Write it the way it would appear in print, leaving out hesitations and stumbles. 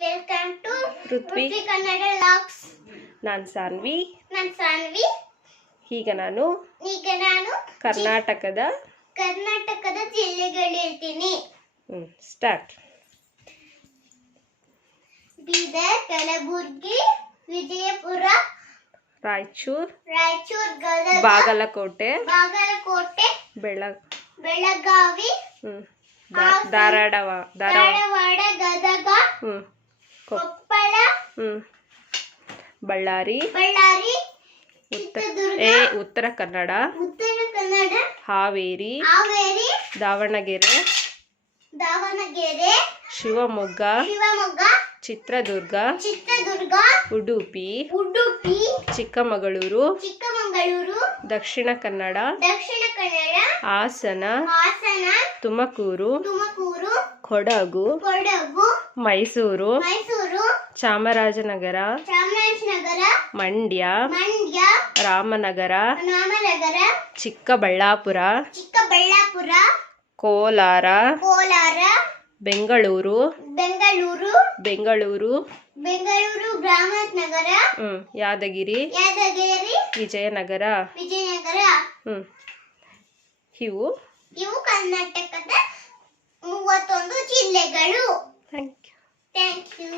Welcome to Ruthvi Kannada ಲಾಕ್ಸ್. ನಾನು ಸಾನ್ವಿ. ಈಗ ನಾನು ಕರ್ನಾಟಕದ ಜಿಲ್ಲೆಗಳು ಹೇಳ್ತೀನಿ. ಸ್ಟಾರ್ಟ್. ಬೀದರ್, ಕಲಬುರ್ಗಿ, ವಿಜಯಪುರ, ರಾಯಚೂರು, ಗದಗ, ಬಾಗಲಕೋಟೆ, ಬೆಳಗಾವಿ, ಧಾರವಾಡ, ಗದಗ, ಕೊಪ್ಪಳ, ಬಳ್ಳಾರಿ, ಉತ್ತರ ಕನ್ನಡ, ಹಾವೇರಿ, ದಾವಣಗೆರೆ, ಶಿವಮೊಗ್ಗ, ಚಿತ್ರದುರ್ಗ, ಉಡುಪಿ, ಚಿಕ್ಕಮಗಳೂರು, ದಕ್ಷಿಣ ಕನ್ನಡ, ಹಾಸನ, ತುಮಕೂರು, ಕೊಡಗು, ಮೈಸೂರು, ಚಾಮರಾಜನಗರ, ಮಂಡ್ಯ, ರಾಮನಗರ, ಚಿಕ್ಕಬಳ್ಳಾಪುರ, ಕೋಲಾರ, ಬೆಂಗಳೂರು, ಗ್ರಾಮಾಂತರ, ಯಾದಗಿರಿ, ವಿಜಯನಗರ. ಇವು ಕರ್ನಾಟಕದ 31 ಜಿಲ್ಲೆಗಳು. Thank you.